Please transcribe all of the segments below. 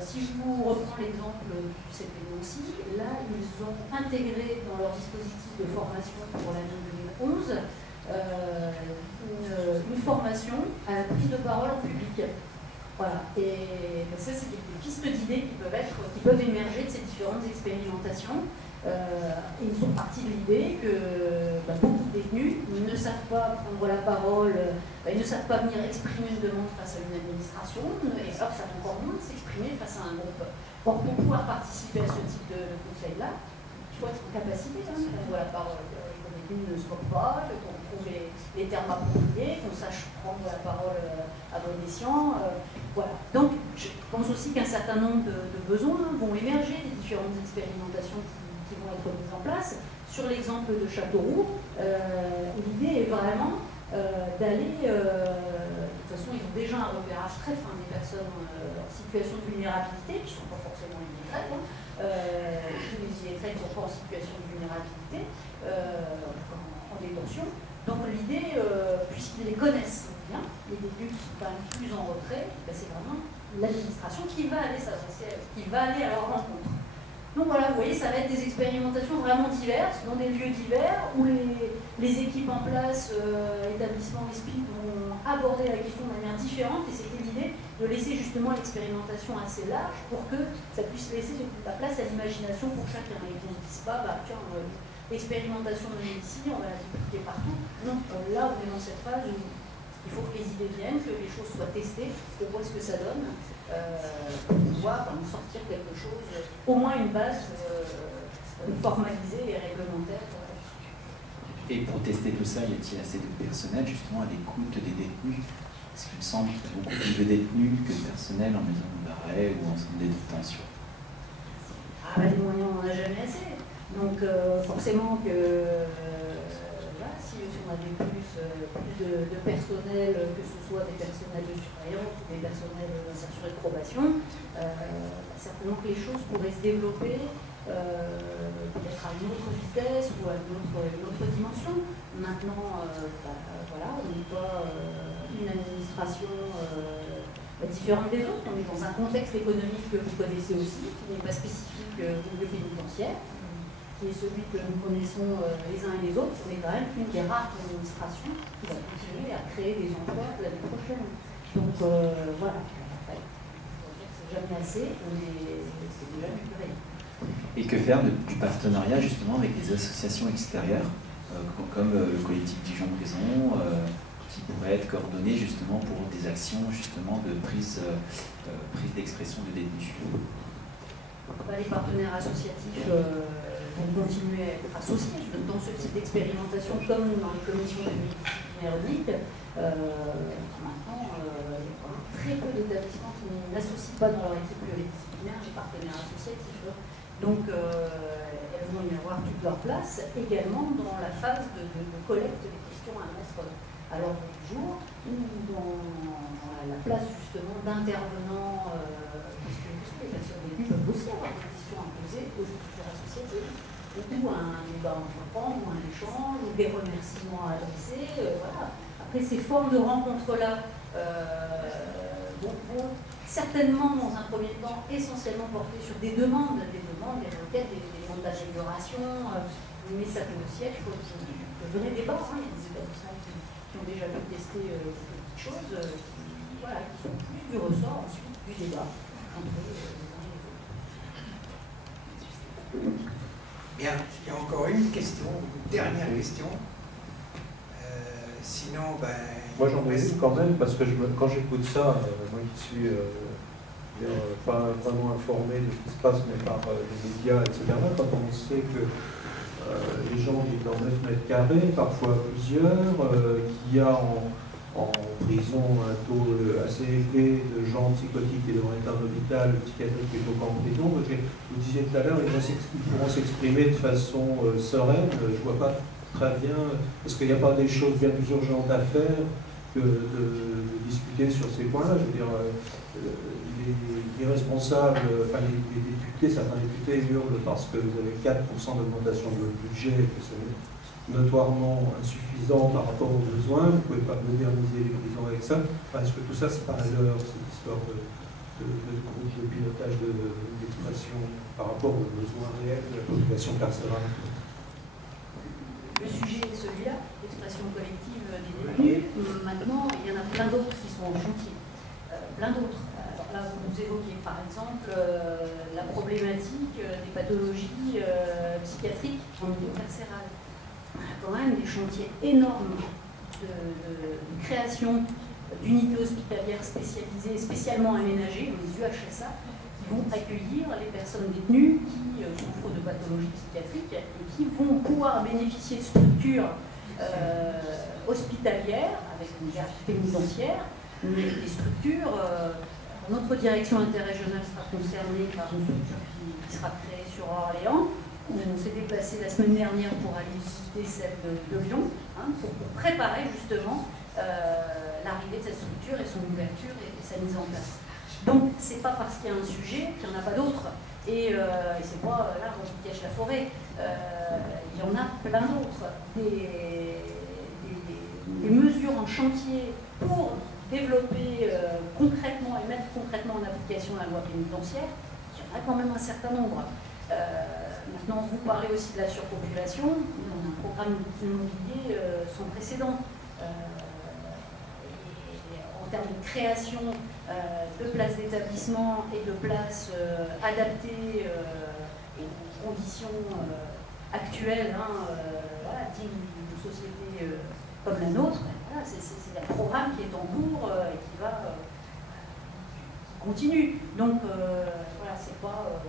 Si je vous reprends l'exemple du CPNOCI, là, ils ont intégré dans leur dispositif de formation pour l'année 2011 une formation à la prise de parole en public. Voilà. Et ça, c'est des pistes d'idées qui peuvent émerger de ces différentes expérimentations. Et ils sont partis de l'idée que beaucoup de détenus ne savent pas prendre la parole, ils ne savent pas venir exprimer une demande face à une administration, et alors ça va encore moins s'exprimer face à un groupe. Or, pour pouvoir participer à ce type de conseil-là, il faut être en capacité de prendre la parole, que les détenus ne se moquent pas, qu'on trouve les termes appropriés, qu'on sache prendre la parole à bon escient. Voilà. Donc, je pense aussi qu'un certain nombre de besoins vont émerger des différentes expérimentations qui vont être mises en place. Sur l'exemple de Châteauroux, l'idée est vraiment d'aller, de toute façon ils ont déjà un repérage très fin des personnes en situation de vulnérabilité, qui ne sont pas forcément illettrés, tous les illettrés ne sont pas en situation de vulnérabilité, en détention. Donc l'idée, puisqu'ils les connaissent bien, les détenus qui sont quand même plus en retrait, c'est vraiment l'administration qui va aller s'adresser, qui va aller à leur rencontre. Donc voilà, vous voyez, ça va être des expérimentations vraiment diverses, dans des lieux divers, où les équipes en place, établissements ESPIC, vont aborder la question de manière différente, et c'était l'idée de laisser justement l'expérimentation assez large pour que ça puisse laisser la place à l'imagination pour chacun, et qu'on ne se dise pas, tiens, l'expérimentation de ici, on va la dupliquer partout. Non, là, on est dans cette phase où il faut que les idées viennent, que les choses soient testées, qu'on voit ce que ça donne, pour pouvoir nous sortir quelque chose, au moins une base formalisée et réglementaire. Et pour tester tout ça, y a-t-il assez de personnel justement à l'écoute des détenus? Parce qu'il me semble qu'il y a beaucoup plus de détenus que de personnel en maison d'arrêt ou en centre de détention. Les moyens, on n'en a jamais assez. Donc forcément que si on avait plus de personnel, que ce soit des personnels de surveillance ou des personnels d'insertion et de probation, certainement que les choses pourraient se développer peut-être à une autre vitesse ou à une autre dimension. Maintenant, voilà, on n'est pas une administration différente des autres, on est dans un contexte économique que vous connaissez aussi, qui n'est pas spécifique au milieu pénitentiaire, qui est celui que nous connaissons les uns et les autres. On est quand même une des rares administrations qui va continuer à créer des emplois l'année prochaine. Donc voilà, c'est jamais assez, c'est déjà mieux que rien. Et que faire du partenariat justement avec des associations extérieures, comme le collectif Dijon Prison, qui pourrait être coordonné justement pour des actions justement de prise d'expression de détenus? Les partenaires associatifs vont continuer à être associés dans ce type d'expérimentation comme dans les commissions de multidisciplinaire. Maintenant, il y a très peu d'établissements qui n'associent pas dans leur équipe pluridisciplinaire les partenaires associatifs. Donc, elles vont y avoir toute leur place également dans la phase de collecte des questions à mettre à l'ordre du jour, ou dans la place justement d'intervenants, parce que les personnes détenues peuvent aussi avoir des questions à poser aux structures associatives, ou un débat entreprendre, ou un échange, ou des remerciements à adresser. Voilà. Après, ces formes de rencontres-là vont certainement, dans un premier temps, essentiellement porter sur des demandes, des requêtes, des demandes d'amélioration, mais ça peut aussi être de vrais débats. Il y a des établissements qui ont déjà pu tester des petites choses qui sont plus du ressort ensuite du débat entre les uns et les autres. Bien, il y a encore une question, une dernière question. Sinon, moi j'en ai une quand même, parce que quand j'écoute ça, moi qui suis pas vraiment informé de ce qui se passe, mais par les médias, etc., quand on sait que les gens vivent dans 9 mètres carrés, parfois plusieurs, qu'il y a en prison un taux assez élevé de gens psychotiques qui devraient être en hôpital, psychiatrique plutôt qu'en prison. Vous disiez tout à l'heure, ils pourront s'exprimer de façon sereine. Je ne vois pas très bien, parce qu'il n'y a pas des choses bien plus urgentes à faire que de discuter sur ces points-là. Je veux dire, les responsables, les députés, certains députés hurlent parce que vous avez 4% d'augmentation de votre budget, que c'est notoirement insuffisant par rapport aux besoins, vous ne pouvez pas moderniser les prisons avec ça. Est-ce que tout ça, c'est par l'heure, cette histoire groupe de pilotage d'expression par rapport aux besoins réels de la population carcérale? Le sujet est celui-là, l'expression collective des détenus. Maintenant, il y en a plein d'autres qui sont en chantier. Plein d'autres. Alors là, vous nous évoquez par exemple la problématique des pathologies psychiatriques en milieu carcéral. On a quand même des chantiers énormes de création d'unités hospitalières spécialisées, spécialement aménagées, les UHSA, qui vont accueillir les personnes détenues qui souffrent de pathologies psychiatriques et qui vont pouvoir bénéficier de structures hospitalières avec une carte pénitentiaire, mais des structures. Notre direction interrégionale sera concernée par une structure qui sera créée sur Orléans. On s'est déplacé la semaine dernière pour aller visiter celle de Lyon, pour préparer justement l'arrivée de cette structure et son ouverture et sa mise en place. Donc, c'est pas parce qu'il y a un sujet qu'il n'y en a pas d'autres. Et c'est pas l'arbre qui cache la forêt. Il y en a plein d'autres. Des mesures en chantier pour développer concrètement et mettre concrètement en application la loi pénitentiaire, il y en a quand même un certain nombre. Maintenant, vous parlez aussi de la surpopulation. On a un programme immobilier sans précédent. En termes de création de places d'établissement et de places adaptées aux conditions actuelles, voilà, dignes d'une société comme la nôtre, voilà, c'est un programme qui est en cours et qui va continue. Donc voilà, c'est pas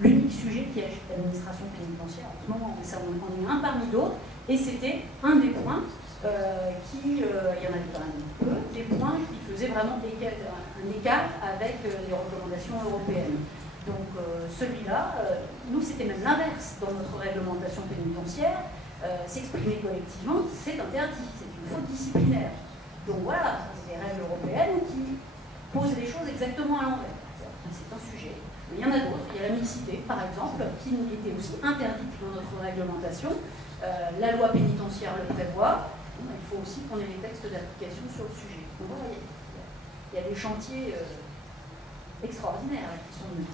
l'unique sujet qui agite l'administration pénitentiaire en ce moment, mais ça en est un parmi d'autres, et c'était un des points il y en avait quand même peu, des points qui faisaient vraiment un écart avec les recommandations européennes. Donc celui-là, nous c'était même l'inverse dans notre réglementation pénitentiaire, s'exprimer collectivement, c'est interdit, c'est une faute disciplinaire. Donc voilà, c'est des règles européennes qui posent les choses exactement à l'envers. C'est un sujet. Mais il y en a d'autres, il y a la mixité par exemple, qui était aussi interdite dans notre réglementation. La loi pénitentiaire le prévoit. Il faut aussi qu'on ait les textes d'application sur le sujet. Donc voilà, il y a des chantiers extraordinaires qui sont menés.